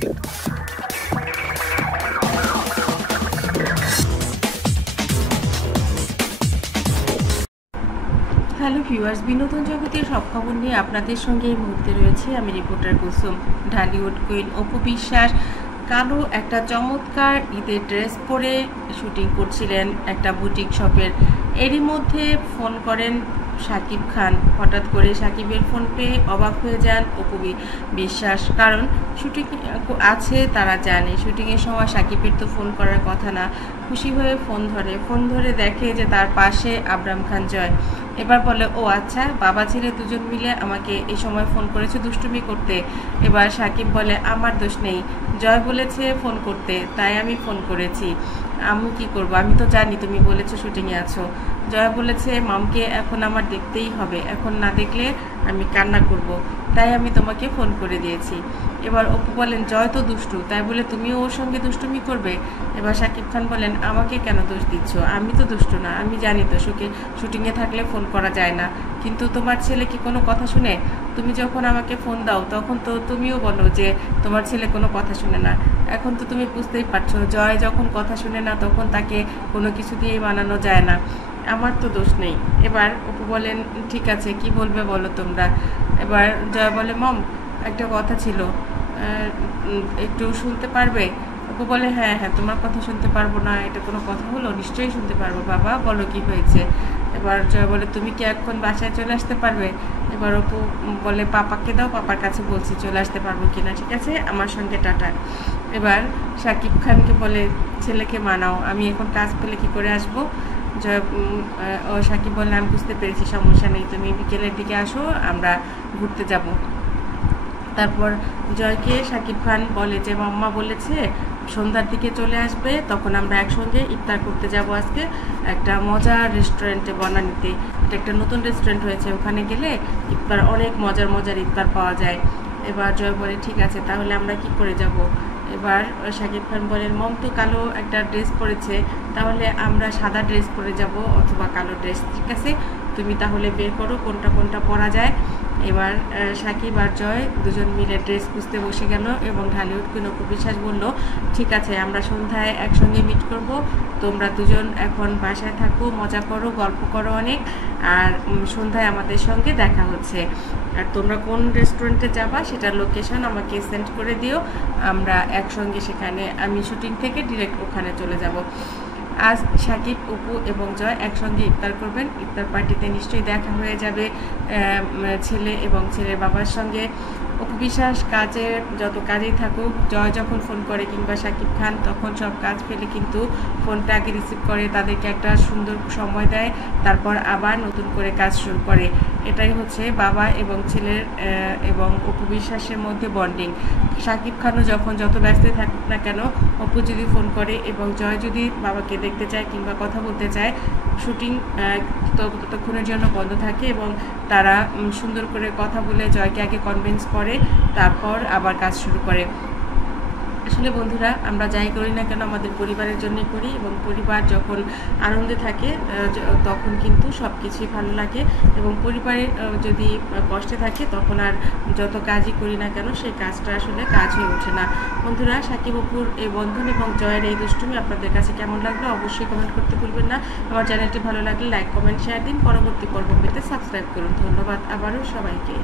Hello viewers, বিনোদন জগতের সব খবর নিয়ে আপনাদের সঙ্গে এই মুহূর্তে রয়েছে আমি রিপোর্টার কুসুম। ঢালিউড কুইন অপু বিশ্বাস কালো একটা চমৎকার ঈদের ড্রেস পরে শুটিং করছিলেন একটা বুটিক শপের। এরই মধ্যে ফোন করেন শাকিব খান। হঠাৎ করে শাকিবের ফোন পেয়ে অবাক হয়ে যান অপু বিশ্বাস, কারণ শুটিং আছে তারা জানে শুটিংয়ের সময় শাকিবের তো ফোন করার কথা না। খুশি হয়ে ফোন ধরে দেখে যে তার পাশে আবরাম খান জয়। এবার বলে, ও আচ্ছা, বাবা ছেলে দুজন মিলে আমাকে এই সময় ফোন করেছে দুষ্টুমি করতে। এবার শাকিব বলে, আমার দোষ নেই, জয় বলেছে ফোন করতে তাই আমি ফোন করেছি, আমি কি করব, আমি তো জানি তুমি বলেছো শুটিংয়ে আছো। জয় বলেছে, মমকে এখন আমার দেখতেই হবে, এখন না দেখলে আমি কান্না করব, তাই আমি তোমাকে ফোন করে দিয়েছি। এবার অপু বলেন, জয় তো দুষ্টু, তাই বলে তুমিও ওর সঙ্গে দুষ্টুমি করবে? এবার শাকিব খান বলেন, আমাকে কেন দোষ দিচ্ছ, আমি তো দুষ্টু না, আমি জানি তো শুটিংয়ে থাকলে ফোন করা যায় না, কিন্তু তোমার ছেলে কি কোনো কথা শুনে? তুমি যখন আমাকে ফোন দাও তখন তো তুমিও বলো যে তোমার ছেলে কোনো কথা শুনে না। এখন তো তুমি বুঝতেই পারছো, জয় যখন কথা শুনে না তখন তাকে কোনো কিছু দিয়েই মানানো যায় না, আমার তো দোষ নেই। এবার অপু বলেন, ঠিক আছে, কি বলবে বলো তোমরা। এবার জয় বলে, মম একটা কথা ছিল, একটু শুনতে পারবে? অপু বলে, হ্যাঁ হ্যাঁ, তোমার কথা শুনতে পারবো না এটা কোনো কথা হলো, নিশ্চয়ই শুনতে পারবো, বাবা বলো কি হয়েছে। এবার জয় বলে, তুমি কি এখন বাসায় চলে আসতে পারবে? এবার অপু বলে, পাপাকে দাও, পাপার কাছে বলছি চলে আসতে পারবো কিনা, ঠিক আছে আমার সঙ্গে টাটা। এবার শাকিব খানকে বলে, ছেলেকে মানাও, আমি এখন কাজ পেলে কি করে আসবো? জয় ও শাকিব বললে, আমি বুঝতে পেরেছি, সমস্যা নেই, তুমি বিকেলের দিকে আসো, আমরা ঘুরতে যাব। তারপর জয়কে শাকিব খান বলে যে মাম্মা বলেছে সন্ধ্যার দিকে চলে আসবে, তখন আমরা একসঙ্গে ইফতার করতে যাব আজকে একটা মজার রেস্টুরেন্টে বনানীতে। এটা একটা নতুন রেস্টুরেন্ট হয়েছে, ওখানে গেলে ইফতার অনেক মজার ইফতার পাওয়া যায়। এবার জয় বলে, ঠিক আছে, তাহলে আমরা কি করে যাব? এবার শাকিব খান বলেন, মম তো কালো একটা ড্রেস পরেছে, তাহলে আমরা সাদা ড্রেস পরে যাব অথবা কালো ড্রেস, ঠিক আছে, তুমি তাহলে বের করো কোনটা কোনটা পরা যায়। এবার শাকিব আর জয় দুজন মিলে ড্রেস খুঁজতে বসে গেল এবং ঢালিউড কুইন অপু বিশ্বাস বলল, ঠিক আছে, আমরা সন্ধ্যায় একসঙ্গে মিট করব, তোমরা দুজন এখন বাসায় থাকো, মজা করো, গল্প করো অনেক, আর সন্ধ্যায় আমাদের সঙ্গে দেখা হচ্ছে। আর তোমরা কোন রেস্টুরেন্টে যাবা সেটার লোকেশন আমাকে সেন্ড করে দিও, আমরা একসঙ্গে সেখানে, আমি শুটিং থেকে ডিরেক্ট ওখানে চলে যাব। আজ শাকিব, অপু এবং জয় একসঙ্গে ইফতার করবেন। ইফতার পার্টিতে নিশ্চয়ই দেখা হয়ে যাবে ছেলে এবং ছেলের বাবার সঙ্গে। অপু বিশ্বাস যত কাজেই থাকুক, জয় যখন ফোন করে কিংবা শাকিব খান, তখন সব কাজ ফেলে কিন্তু ফোনটা আগে রিসিভ করে, তাদেরকে একটা সুন্দর সময় দেয়, তারপর আবার নতুন করে কাজ শুরু করে। এটাই হচ্ছে বাবা এবং ছেলের এবং অপু বিশ্বাসের মধ্যে বন্ডিং। শাকিব খানও যখন যত ব্যস্তই থাকুক না কেন, অপু যদি ফোন করে এবং জয় যদি বাবাকে দেখতে চায় কিংবা কথা বলতে চায়, শুটিং ততক্ষণের জন্য বন্ধ থাকে এবং তারা সুন্দর করে কথা বলে জয়কে আগে কনভিন্স করে, তারপর আবার কাজ শুরু করে। আসলে বন্ধুরা, আমরা যাই করি না কেন আমাদের পরিবারের জন্যই করি, এবং পরিবার যখন আনন্দে থাকে তখন কিন্তু সব কিছুই ভালো লাগে, এবং পরিবারের যদি কষ্টে থাকে তখন আর যত কাজই করি না কেন সেই কাজটা আসলে কাজ হয়ে ওঠে না। বন্ধুরা, শাকিব অপুর এই বন্ধন এবং জয়ের এই দুষ্টুমি আপনাদের কাছে কেমন লাগলো অবশ্যই কমেন্ট করতে ভুলবেন না। আমার চ্যানেলটি ভালো লাগলে লাইক, কমেন্ট, শেয়ার দিন। পরবর্তী পর্ব পেতে সাবস্ক্রাইব করুন। ধন্যবাদ আবারও সবাইকে।